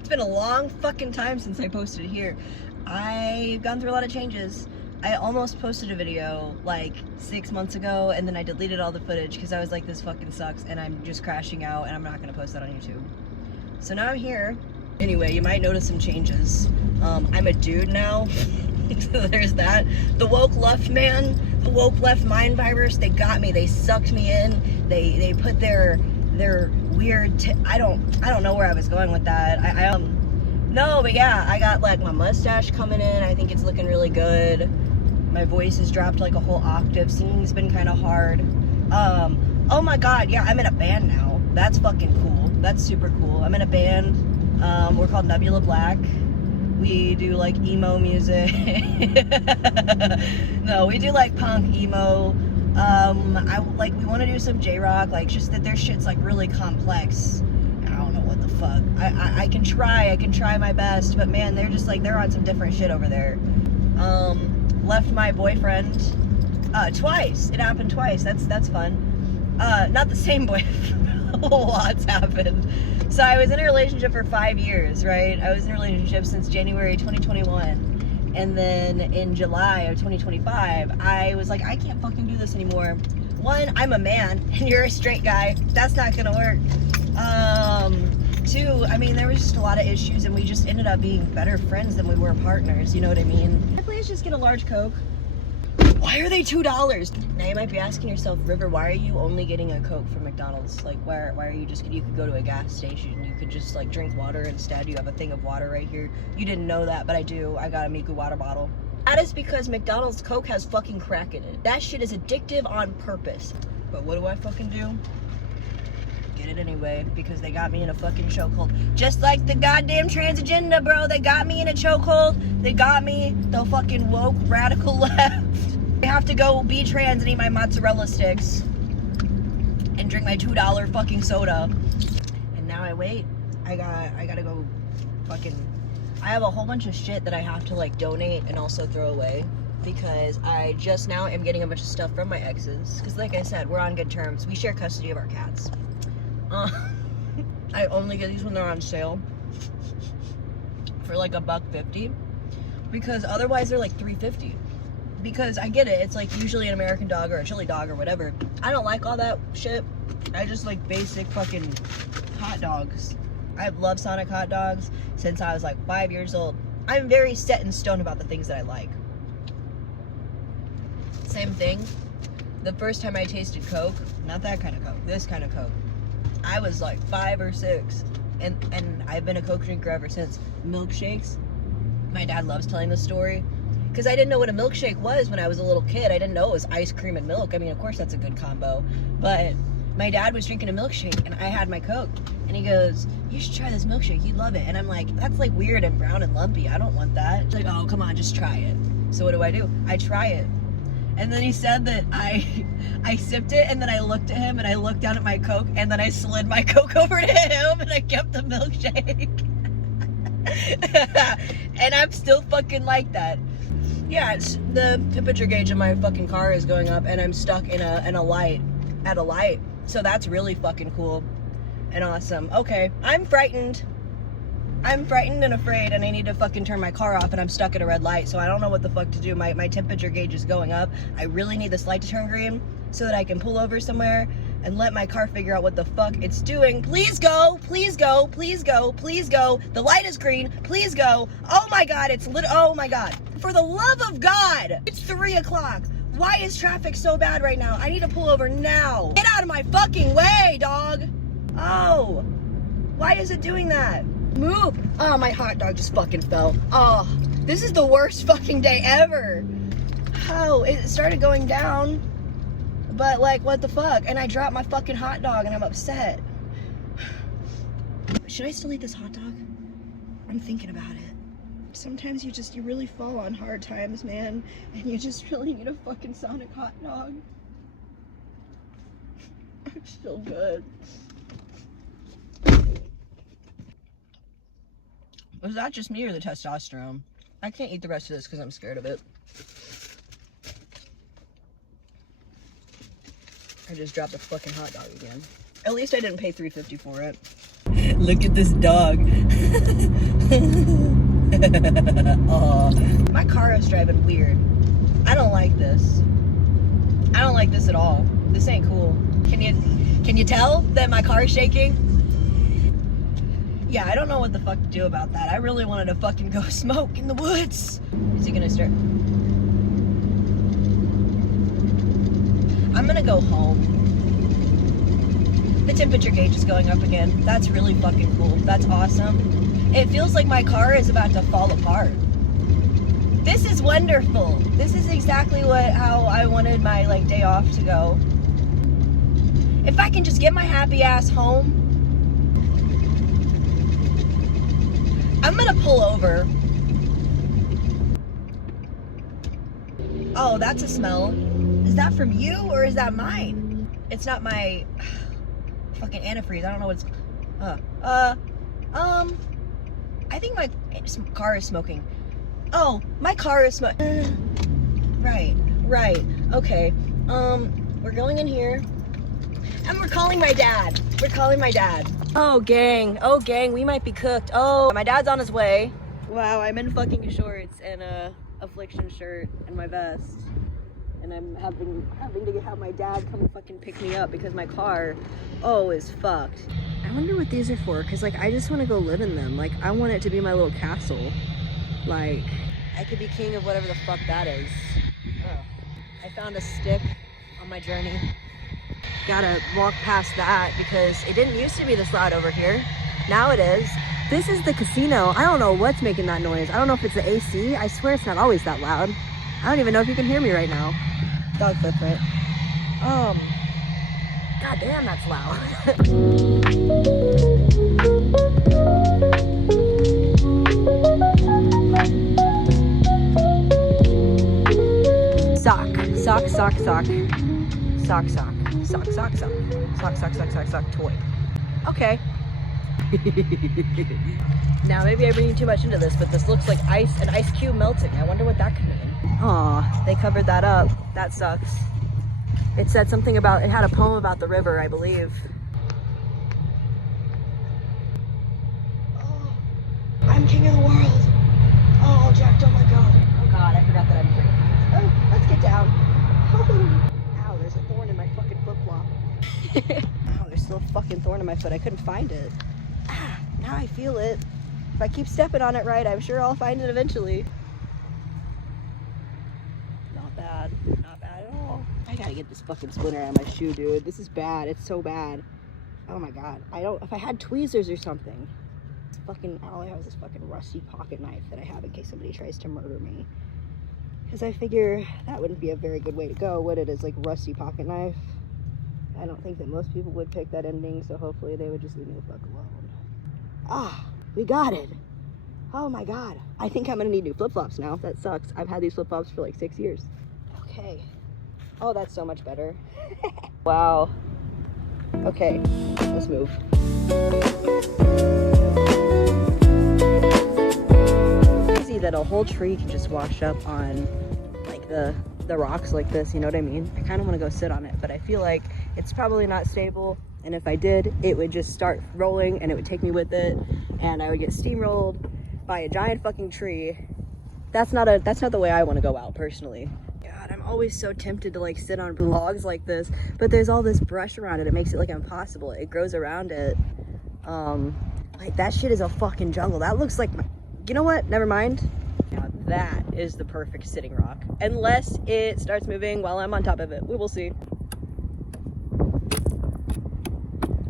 It's been a long fucking time since I posted here. I've gone through a lot of changes. I almost posted a video like 6 months ago, and then I deleted all the footage because I was like, this fucking sucks, and I'm just crashing out, and I'm not gonna post that on YouTube. So now I'm here. Anyway, you might notice some changes. I'm a dude now. So there's that. The woke left man, the woke left mind virus, they got me. They sucked me in. They put their weird I don't know where I was going with that. No, but yeah, I got like my mustache coming in. I think it's looking really good. My voice has dropped like a whole octave. Singing's been kind of hard. Oh my god, yeah, I'm in a band now. That's fucking cool. That's super cool. I'm in a band. We're called Nebula Black. We do like emo music. No, we do like punk, emo. We want to do some J-rock, like just that their shit's like really complex. I don't know what the fuck. I can try my best, but man, they're just like, they're on some different shit over there. Left my boyfriend, twice. It happened twice. That's fun. Not the same boyfriend. Lots happened. So I was in a relationship for 5 years, right? I was in a relationship since January 2021. And then in July of 2025, I was like, I can't fucking do this anymore. One, I'm a man and you're a straight guy. That's not gonna work. Two, I mean, there was just a lot of issues and we just ended up being better friends than we were partners, you know what I mean? Can I please just get a large Coke? Why are they $2? Now you might be asking yourself, River, why are you only getting a Coke from McDonald's? Like, why are you just, you could go to a gas station, you could just like drink water instead. You have a thing of water right here. You didn't know that, but I do. I got a Miku water bottle. That is because McDonald's Coke has fucking crack in it. That shit is addictive on purpose. But what do I fucking do? Get it anyway, because they got me in a fucking chokehold. Just like the goddamn trans agenda, bro. They got me in a chokehold. They got me, the fucking woke radical left. I have to go be trans and eat my mozzarella sticks and drink my $2 fucking soda. And now I wait. I gotta go fucking, I have a whole bunch of shit that I have to like donate and also throw away, because I just now am getting a bunch of stuff from my exes. Because like I said, we're on good terms. We share custody of our cats. I only get these when they're on sale for like $1.50, because otherwise they're like $3.50. Because I get it, it's like usually an American dog or a chili dog or whatever. I don't like all that shit. I just like basic fucking hot dogs. I've loved Sonic hot dogs since I was like 5 years old. I'm very set in stone about the things that I like. Same thing. The first time I tasted Coke, not that kind of Coke, this kind of Coke, I was like 5 or 6. And I've been a Coke drinker ever since. Milkshakes. My dad loves telling the story. Because I didn't know what a milkshake was when I was a little kid. I didn't know it was ice cream and milk. I mean, of course that's a good combo. But my dad was drinking a milkshake and I had my Coke. And he goes, you should try this milkshake. You'd love it. And I'm like, that's like weird and brown and lumpy. I don't want that. He's like, oh, come on, just try it. So what do? I try it. And then he said that I sipped it, and then I looked at him and I looked down at my Coke, and then I slid my Coke over to him and I kept the milkshake. And I'm still fucking like that. Yeah, it's the temperature gauge in my fucking car is going up, and I'm stuck in a light, at a light. So that's really fucking cool and awesome. Okay, I'm frightened. I'm frightened and afraid, and I need to fucking turn my car off, and I'm stuck at a red light, so I don't know what the fuck to do. My temperature gauge is going up. I really need this light to turn green so that I can pull over somewhere and let my car figure out what the fuck it's doing. Please go, please go, please go, please go. The light is green, please go. Oh my God, it's lit, oh my God. For the love of God, it's 3 o'clock. Why is traffic so bad right now? I need to pull over now. Get out of my fucking way, dog. Oh, why is it doing that? Move. Oh, my hot dog just fucking fell. Oh, this is the worst fucking day ever. Oh, it started going down. But like, what the fuck? And I dropped my fucking hot dog and I'm upset. Should I still eat this hot dog? I'm thinking about it. Sometimes you really fall on hard times, man. And you just really need a fucking Sonic hot dog. It's still good. Was that just me or the testosterone? I can't eat the rest of this because I'm scared of it. I just dropped the fucking hot dog again. At least I didn't pay $3.50 for it. Look at this dog. Oh. My car is driving weird. I don't like this. I don't like this at all. This ain't cool. Can you tell that my car is shaking? Yeah, I don't know what the fuck to do about that. I really wanted to fucking go smoke in the woods. Is he gonna start? I'm gonna go home. The temperature gauge is going up again. That's really fucking cool. That's awesome. It feels like my car is about to fall apart. This is wonderful. This is exactly how I wanted my like day off to go. If I can just get my happy ass home, I'm gonna pull over. Oh, that's a smell. Is that from you or is that mine? It's not my fucking antifreeze. I don't know what's. I think my car is smoking. Oh, my car is smoking. Right. Okay. We're going in here. And we're calling my dad. Oh, gang, we might be cooked. Oh, my dad's on his way. Wow, I'm in fucking shorts and a affliction shirt and my vest. And I'm having to have my dad come fucking pick me up because my car, is fucked. I wonder what these are for, because, like, I just want to go live in them. Like, I want it to be my little castle. Like, I could be king of whatever the fuck that is. Oh, I found a stick on my journey. Gotta walk past that because it didn't used to be this loud over here. Now it is. This is the casino. I don't know what's making that noise. I don't know if it's the AC. I swear it's not always that loud. I don't even know if you can hear me right now. Dog footprint. God damn, that's loud. Sock. Toy. Okay. Now maybe I'm reading too much into this, but this looks like an ice cube melting. I wonder what that could mean. Aw, they covered that up. That sucks. It said something about, it had a poem about the river, I believe. Oh, I'm king of the world. Oh, Jack, don't let go. Oh God, I forgot that I'm free. Oh, let's get down. Ow, there's a thorn in my fucking flip-flop. Ow, there's still a fucking thorn in my foot. I couldn't find it. Now I feel it. If I keep stepping on it right, I'm sure I'll find it eventually. Not bad at all. I gotta get this fucking splinter out of my shoe, dude. This is bad. It's so bad. Oh my God. If I had tweezers or something. All I have is this fucking rusty pocket knife that I have in case somebody tries to murder me. Because I figure that wouldn't be a very good way to go, would it? Is like rusty pocket knife. I don't think that most people would pick that ending, so hopefully they would just leave me the fuck alone. We got it. Oh my God. I think I'm gonna need new flip-flops now. That sucks. I've had these flip-flops for like 6 years. Okay. Oh, that's so much better. Wow. Okay, let's move. Crazy that a whole tree can just wash up on like the rocks like this, you know what I mean? I kind of want to go sit on it, but I feel like it's probably not stable, and if I did, it would just start rolling and it would take me with it, and I would get steamrolled by a giant fucking tree. That's not the way I want to go out personally. God, I'm always so tempted to like sit on logs like this, but there's all this brush around it. It makes it like impossible. It grows around it. Like that shit is a fucking jungle. That looks like, you know what? Never mind. Now that is the perfect sitting rock. Unless it starts moving while I'm on top of it. We will see.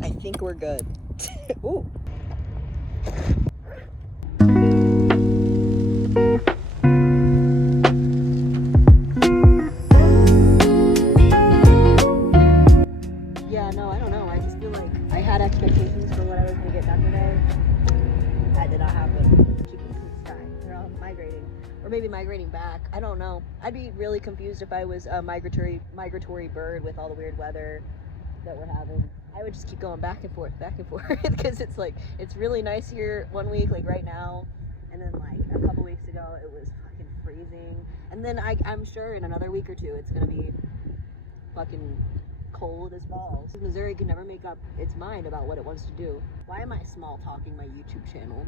I think we're good. Ooh. Yeah, no, I don't know. I just feel like I had expectations for what I was going to get done today. That did not happen. Chickens in the sky. They're all migrating. Or maybe migrating back. I don't know. I'd be really confused if I was a migratory bird with all the weird weather that we're having. I would just keep going back and forth because it's like, it's really nice here one week, like right now, and then like a couple weeks ago it was fucking freezing, and then I'm sure in another week or two it's gonna be fucking cold as balls. Missouri can never make up its mind about what it wants to do. Why am I small talking my YouTube channel?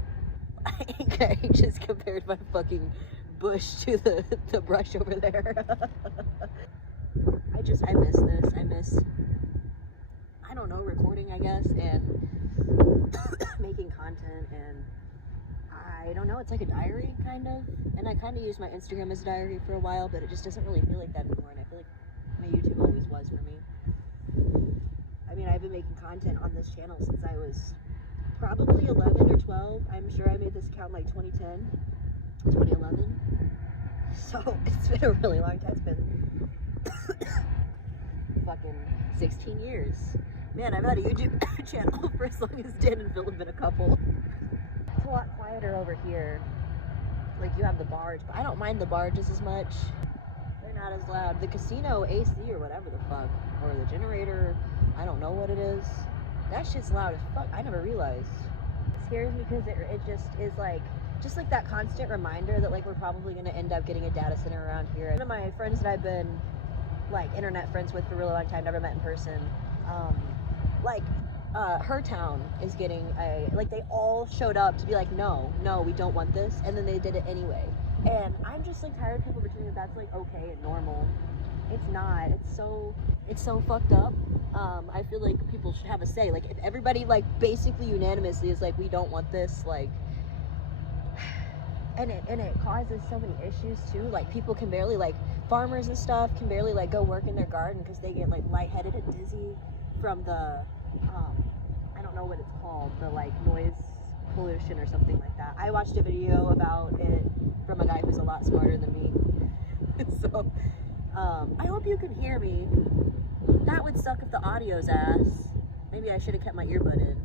I just compared my fucking bush to the brush over there. I miss this. I miss, I don't know, recording, I guess, and making content, and I don't know, it's like a diary, kind of. And I kind of used my Instagram as a diary for a while, but it just doesn't really feel like that anymore, and I feel like my YouTube always was for me. I mean, I've been making content on this channel since I was probably 11 or 12. I'm sure I made this account like 2010, 2011. So it's been a really long time. It's been fucking 16 years. Man, I've had a YouTube channel for as long as Dan and Phil have been a couple. It's a lot quieter over here. Like, you have the barge, but I don't mind the barges as much. They're not as loud. The casino AC or whatever the fuck, or the generator, I don't know what it is. That shit's loud as fuck. I never realized. It scares me because it just is like, just like that constant reminder that like we're probably going to end up getting a data center around here. One of my friends that I've been like internet friends with for a really long time, never met in person, her town is getting like they all showed up to be like, no, we don't want this, and then they did it anyway. And I'm just like tired of people pretending that that's like okay and normal. It's not. It's so fucked up. I feel like people should have a say. Like, if everybody like basically unanimously is like, we don't want this, like, and it causes so many issues too. Like, people can barely, like, farmers and stuff can barely like go work in their garden because they get like lightheaded and dizzy from the I don't know what it's called, the like noise pollution or something like that. I watched a video about it from a guy who's a lot smarter than me. So I hope you can hear me. That would suck if the audio's ass. Maybe I should have kept my earbud in.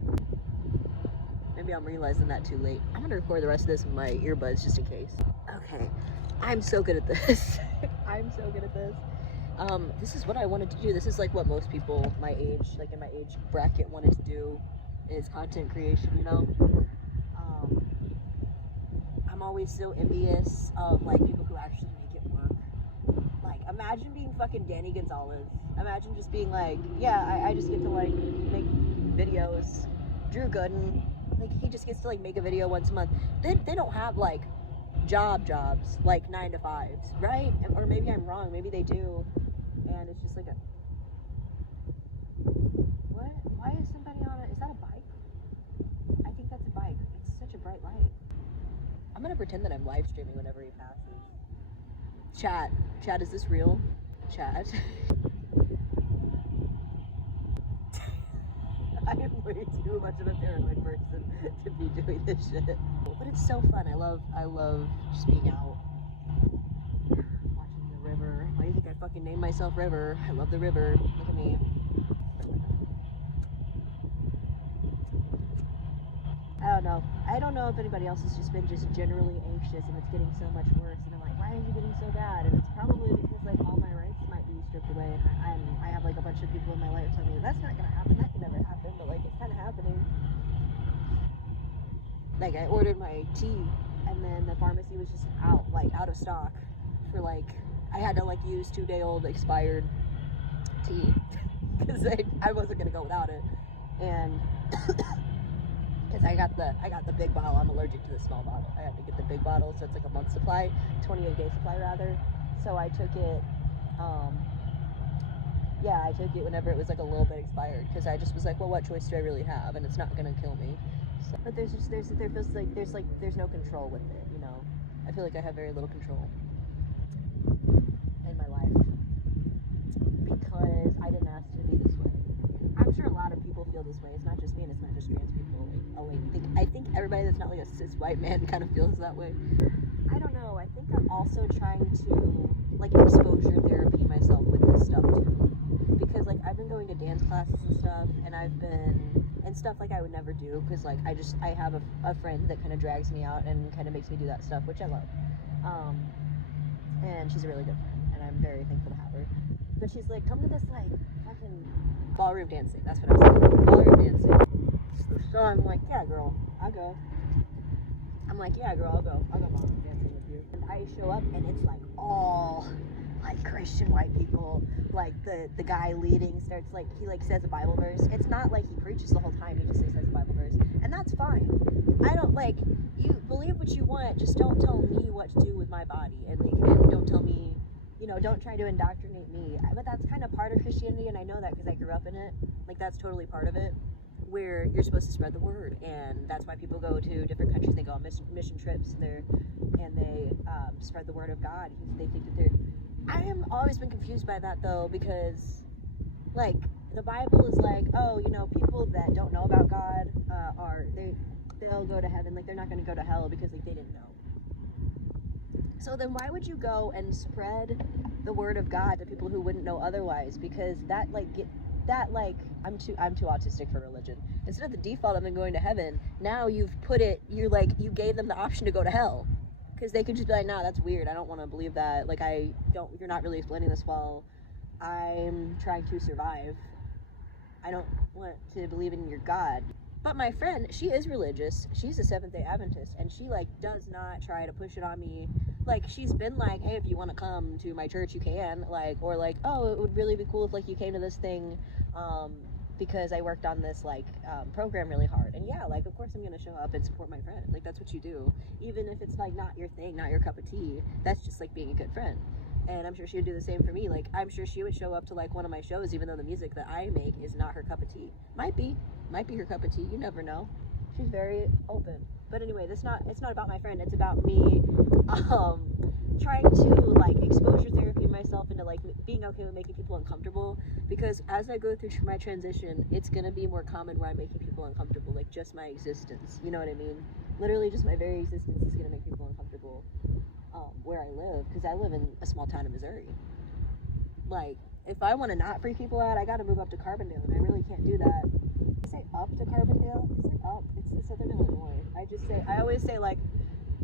Maybe I'm realizing that too late. I'm gonna record the rest of this with my earbuds just in case. Okay, I'm so good at this. I'm so good at this. This is what I wanted to do. This is like what most people my age, like in my age bracket, wanted to do, is content creation, you know? I'm always so envious of like people who actually make it work. Like, imagine being fucking Danny Gonzalez. Imagine just being like, yeah, I just get to like make videos. Drew Gooden, like, he just gets to like make a video once a month. They don't have like jobs, like 9 to 5s, right? Or maybe I'm wrong, maybe they do. And it's just like a, what? Why is somebody on it? Is that a bike? I think that's a bike. It's such a bright light. I'm gonna pretend that I'm live streaming whenever he passes. Chat, is this real? Chat. I am way too much of a paranoid person to be doing this shit. But it's so fun. I love just being out, watching the river. Why do you think I fucking named myself River? I love the river. Look at me. I don't know if anybody else has just been just generally anxious and it's getting so much worse, and I'm like, why is it getting so bad? And it's probably because like all my rights might be stripped away, and I have like a bunch of people in my life telling me that's not gonna happen, that can never happen, but like it's kind of happening. Like, I ordered my tea, and then the pharmacy was just out of stock for like, I had to like use 2-day-old expired tea because I wasn't gonna go without it, and because I got the big bottle. I'm allergic to the small bottle. I had to get the big bottle, so it's like a month supply, 28-day supply rather. So I took it. I took it whenever it was like a little bit expired, because I just was like, well, what choice do I really have? And it's not gonna kill me. So, but there feels like there's no control with it. You know, I feel like I have very little control in my life because I didn't ask to be this way. I'm sure a lot of people feel this way. It's not just me, and it's not just trans people. I think everybody that's not like a cis white man kind of feels that way. I don't know. I think I'm also trying to like exposure therapy myself with this stuff too, because like I've been going to dance classes and stuff, and stuff like I would never do, because like I have a friend that kind of drags me out and kind of makes me do that stuff, which I love. And she's a really good friend, and I'm very thankful to have her. But she's like, come to this like fucking ballroom dancing. That's what I'm saying. Ballroom dancing. So I'm like, yeah, girl, I'll go. I'll go ballroom dancing with you. And I show up, and it's like all like Christian white people, like the guy leading starts like, he like says a Bible verse. It's not like he preaches the whole time, he just like says a Bible verse, and that's fine. I don't like, you believe what you want, just don't tell me what to do with my body, and like, and don't tell me, you know, don't try to indoctrinate me. But that's kind of part of Christianity, and I know that because I grew up in it. Like, that's totally part of it, where you're supposed to spread the word, and that's why people go to different countries. They go on mission trips, and they spread the word of God. They think that they're, I have always been confused by that though, because like the Bible is like, oh, you know, people that don't know about God they'll go to heaven, like they're not going to go to hell because like they didn't know. So then why would you go and spread the word of God to people who wouldn't know otherwise? Because that like I'm too autistic for religion. Instead of the default of them going to heaven, now you gave them the option to go to hell. Because they could just be like, nah, that's weird, I don't want to believe that, like you're not really explaining this well, I'm trying to survive, I don't want to believe in your God. But my friend, she is religious, she's a Seventh-day Adventist, and she like does not try to push it on me. Like, she's been like, hey, if you want to come to my church, you can, like, or like, oh, it would really be cool if like you came to this thing, because I worked on this like program really hard. And yeah, like, of course I'm gonna show up and support my friend. Like, that's what you do, even if it's like not your thing, not your cup of tea. That's just like being a good friend. And I'm sure she would do the same for me. Like, I'm sure she would show up to like one of my shows even though the music that I make is not her cup of tea. Might be her cup of tea, you never know. She's very open. But anyway, it's not about my friend, it's about me trying to like exposure therapy myself into like being okay with making people uncomfortable, because as I go through my transition, it's gonna be more common where I'm making people uncomfortable, like just my existence, you know what I mean? Literally just my very existence is gonna make people uncomfortable where I live, because I live in a small town in Missouri. Like, if I want to not freak people out, I gotta move up to Carbondale, and I really can't do that. I say up to Carbondale? Is it up? It's in Southern Illinois. I always say like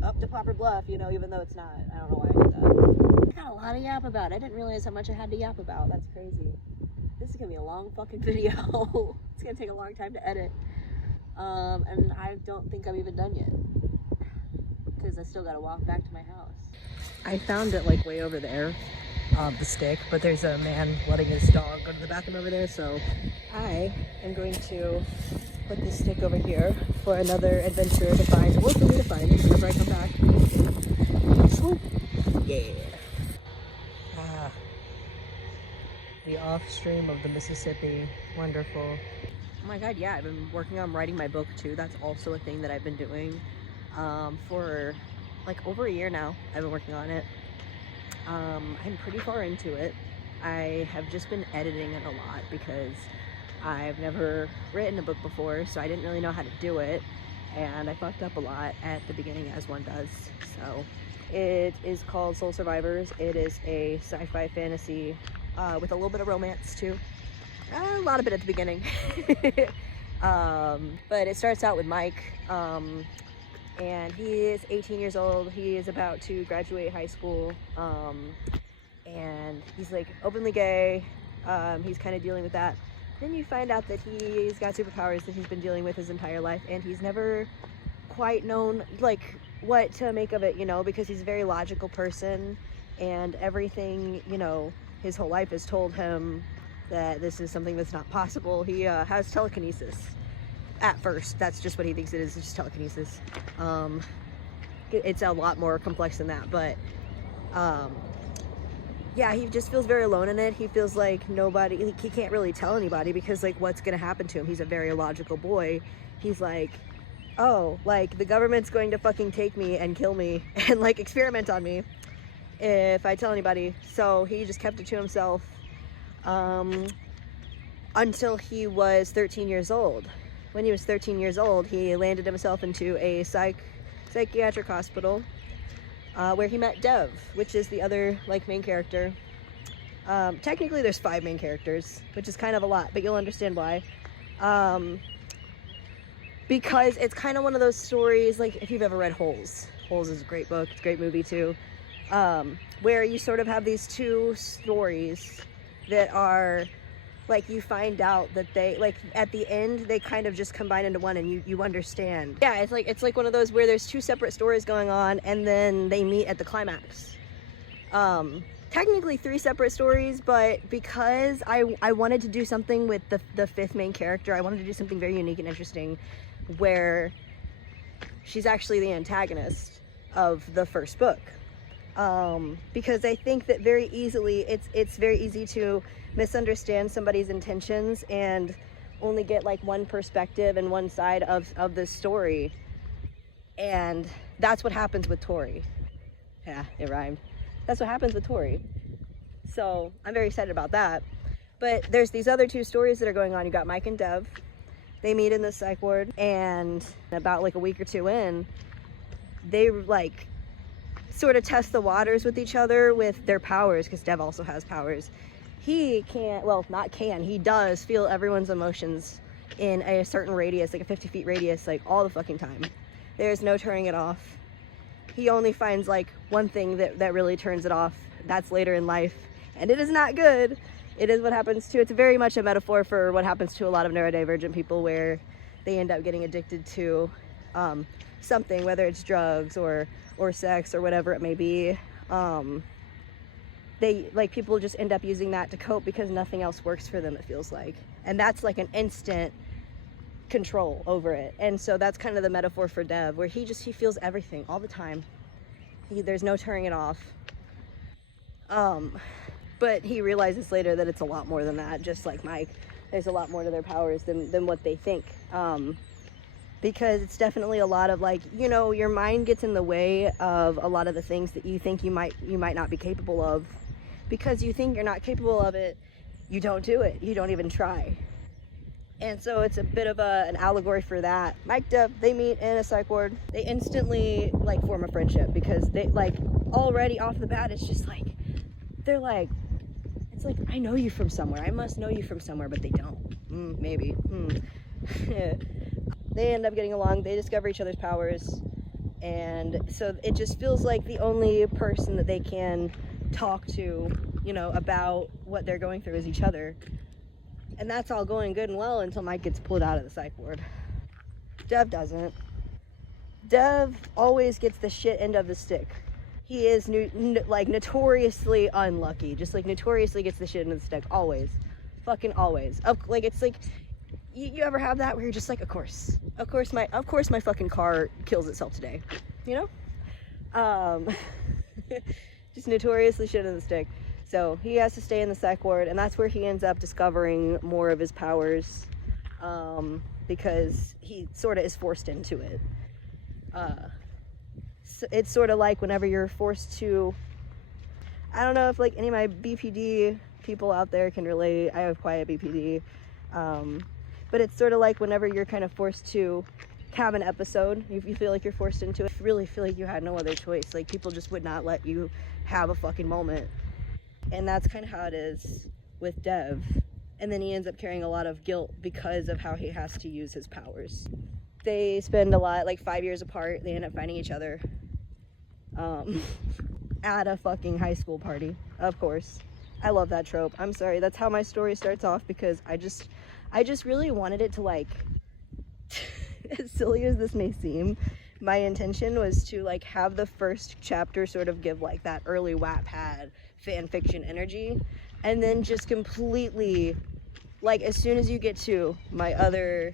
up to Poplar Bluff, you know, even though it's not. I don't know why I did that. I got a lot to yap about. I didn't realize how much I had to yap about. That's crazy. This is gonna be a long fucking video. It's gonna take a long time to edit. And I don't think I'm even done yet, because I still gotta walk back to my house. I found it like way over there, the stick, but there's a man letting his dog go to the bathroom over there, so I am going to put this stick over here for another adventure to find, or for me to find whenever I come back. Swoop. Yeah. The off stream of the Mississippi. Wonderful. Oh my god, yeah, I've been working on writing my book too. That's also a thing that I've been doing for like over a year now. I've been working on it. I'm pretty far into it. I have just been editing it a lot because I've never written a book before, so I didn't really know how to do it, and I fucked up a lot at the beginning, as one does. So it is called Soul Survivors. It is a sci-fi fantasy with a little bit of romance too. A lot of it at the beginning. But it starts out with Mike, and he is 18 years old. He is about to graduate high school, and he's like openly gay. He's kind of dealing with that. Then you find out that he's got superpowers that he's been dealing with his entire life, and he's never quite known like what to make of it, you know, because he's a very logical person, and everything, you know, his whole life has told him that this is something that's not possible. He has telekinesis. At first, that's just what he thinks it is, it's just telekinesis. It's a lot more complex than that, but yeah, he just feels very alone in it. He feels like nobody, he can't really tell anybody because like what's gonna happen to him? He's a very logical boy. He's like, oh, like the government's going to fucking take me and kill me and like experiment on me if I tell anybody. So he just kept it to himself until he was 13 years old. When he was 13 years old, he landed himself into a psychiatric hospital where he met Dev, which is the other like main character. Technically there's 5 main characters, which is kind of a lot, but you'll understand why. Because it's kind of one of those stories, like if you've ever read Holes. Holes is a great book, it's a great movie too, where you sort of have these 2 stories that are like, you find out that they, like, at the end, they kind of just combine into one, and you understand. Yeah, it's like one of those where there's 2 separate stories going on, and then they meet at the climax. technically 3 separate stories, but because I wanted to do something with the 5th main character, I wanted to do something very unique and interesting where she's actually the antagonist of the first book. Because I think that very easily, it's very easy to misunderstand somebody's intentions and only get like one perspective and one side of the story. And that's what happens with Tori. Yeah, it rhymed. That's what happens with Tori. So I'm very excited about that. But there's these other 2 stories that are going on. You got Mike and Dev. They meet in the psych ward, and about like a week or 2 in, they like sort of test the waters with each other with their powers, because Dev also has powers. He can't, well, not can, he does feel everyone's emotions in a certain radius, like a 50 feet radius, like all the fucking time. There's no turning it off. He only finds like one thing that really turns it off. That's later in life, and it is not good. It is what happens to, it's very much a metaphor for what happens to a lot of neurodivergent people, where they end up getting addicted to something, whether it's drugs or sex or whatever it may be. They, like, people just end up using that to cope because nothing else works for them, it feels like. And that's like an instant control over it. And so that's kind of the metaphor for Dev, where he feels everything all the time. There's no turning it off. But he realizes later that it's a lot more than that, just like Mike. There's a lot more to their powers than what they think. Because it's definitely a lot of, like, you know, your mind gets in the way of a lot of the things that you think you might not be capable of. Because you think you're not capable of it, you don't do it. You don't even try. And so it's a bit of an allegory for that. Mike, Dev, they meet in a psych ward. They instantly, like, form a friendship, because they, like, already off the bat, it's just like, they're like, it's like, I know you from somewhere. I must know you from somewhere, but they don't. Maybe. They end up getting along. They discover each other's powers. And so it just feels like the only person that they can talk to, you know, about what they're going through is each other. And that's all going good and well until Mike gets pulled out of the psych ward. Dev doesn't. Dev always gets the shit end of the stick. He is like notoriously unlucky. Just like notoriously gets the shit end of the stick. Always. Fucking always. Like, it's like, you ever have that where you're just like, of course my fucking car kills itself today, you know? Just notoriously shit in the stick. So he has to stay in the psych ward, and that's where he ends up discovering more of his powers, because he sort of is forced into it. So it's sort of like whenever you're forced to, I don't know if like any of my BPD people out there can relate. I have quiet BPD. But it's sort of like whenever you're kind of forced to have an episode, you feel like you're forced into it, you really feel like you had no other choice. Like, people just would not let you have a fucking moment. And that's kind of how it is with Dev. And then he ends up carrying a lot of guilt because of how he has to use his powers. They spend a lot, like 5 years apart. They end up finding each other at a fucking high school party, of course. I love that trope. I'm sorry, that's how my story starts off, because I just really wanted it to, like, as silly as this may seem, my intention was to, like, have the first chapter sort of give, like, that early Wattpad fan fiction energy, and then just completely, like, as soon as you get to my other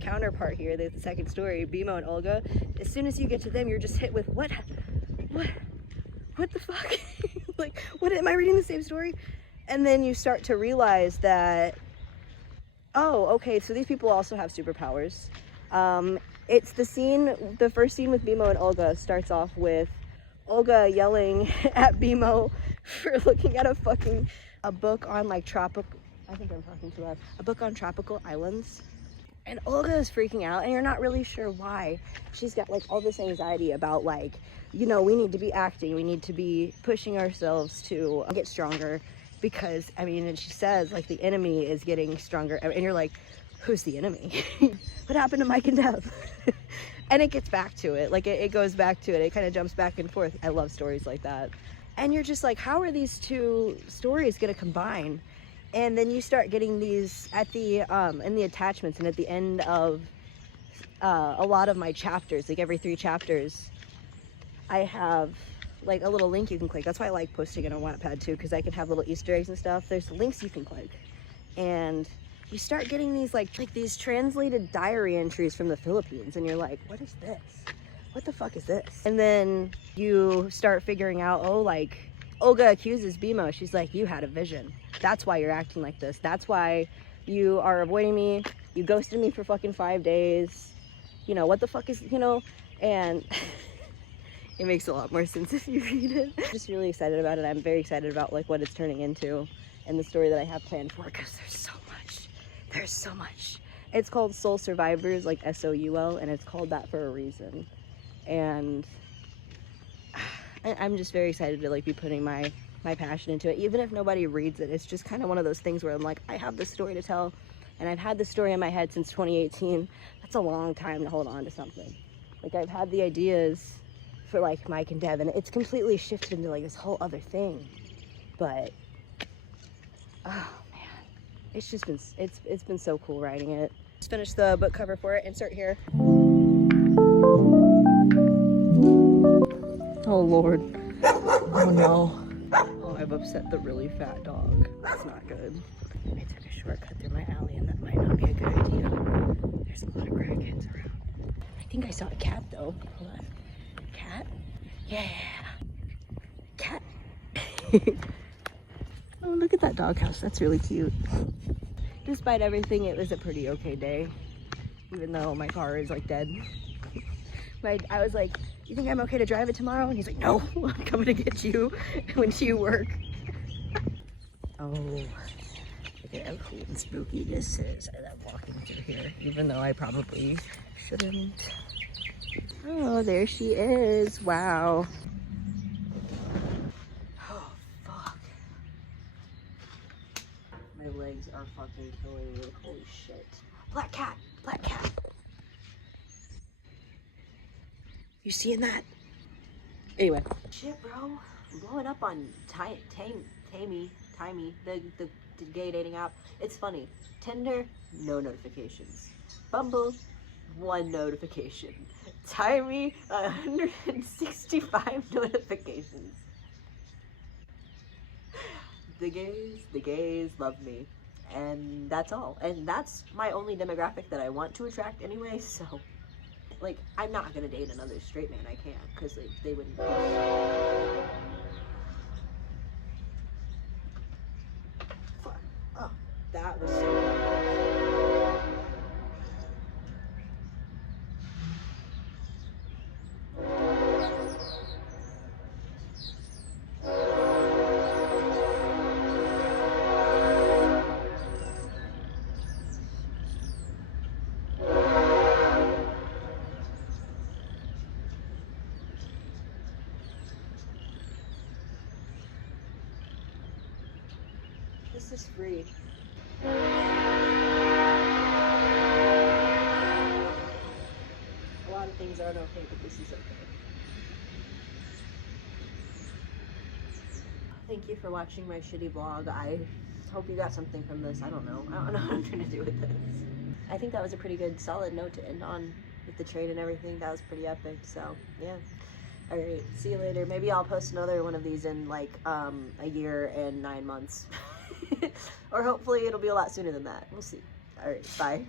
counterpart here, the second story, Bimo and Olga, as soon as you get to them, you're just hit with, what the fuck? Like, what, am I reading the same story? And then you start to realize that, oh, okay, so these people also have superpowers. It's the first scene with Bimo and Olga starts off with Olga yelling at Bimo for looking at a book on, like, a book on tropical islands. And Olga is freaking out, and you're not really sure why. She's got, like, all this anxiety about, like, you know, we need to be acting, we need to be pushing ourselves to get stronger, because, I mean, and she says, like, the enemy is getting stronger, and you're like, who's the enemy? What happened to Mike and Dev? And it gets back to it, like, it goes back to it, it kind of jumps back and forth. I love stories like that. And you're just like, how are these two stories gonna combine? And then you start getting these at the in the attachments, and at the end of a lot of my chapters, like every 3 chapters, I have like a little link you can click. That's why I like posting it on Wattpad too, because I can have little Easter eggs and stuff. There's links you can click, and you start getting these like these translated diary entries from the Philippines, and you're like, what is this? What the fuck is this? And then you start figuring out, oh, like Olga accuses Bimo. She's like, you had a vision. That's why you're acting like this. That's why you are avoiding me. You ghosted me for fucking 5 days. You know, what the fuck is, you know? And it makes a lot more sense if you read it. I'm just really excited about it. I'm very excited about like what it's turning into and the story that I have planned for, because there's so much. There's so much. It's called Soul Survivors, like S-O-U-L, and it's called that for a reason. And I'm just very excited to like be putting my passion into it. Even if nobody reads it, it's just kind of one of those things where I'm like, I have this story to tell, and I've had this story in my head since 2018. That's a long time to hold on to something. Like, I've had the ideas for like Mike and Dev, and it's completely shifted into like this whole other thing. But oh man, it's just been it's been so cool writing it. Just finished the book cover for it. Insert here. Oh Lord. Oh no. Oh, I've upset the really fat dog. That's not good. I took a shortcut through my alley, and that might not be a good idea. There's a lot of crackheads around. I think I saw a cat though. Hold on. Cat? Yeah. Cat. Oh, look at that doghouse. That's really cute. Despite everything, it was a pretty okay day, even though my car is like dead. I was like, you think I'm okay to drive it tomorrow? And he's like, no, I'm coming to get you when you work. Oh, look at how cool and spooky this is as I'm walking through here, even though I probably shouldn't. Oh, there she is. Wow. Oh, fuck. My legs are fucking killing me. Holy shit. Black cat! Black cat! You seeing that? Anyway. Shit, bro. I'm blowing up on Timey, the gay dating app. It's funny. Tinder, no notifications. Bumble, 1 notification. Timey, 165 notifications. The gays love me. And that's all. And that's my only demographic that I want to attract anyway, so... Like, I'm not gonna date another straight man, I can't, because like, they wouldn't. Fuck. Oh, that was so This is free. A lot of things aren't okay, but this is okay. Thank you for watching my shitty vlog. I hope you got something from this. I don't know what I'm trying to do with this. I think that was a pretty good, solid note to end on with the train and everything. That was pretty epic, so yeah. Alright, see you later. Maybe I'll post another one of these in like a year and 9 months. Or hopefully it'll be a lot sooner than that. We'll see. Alright, bye.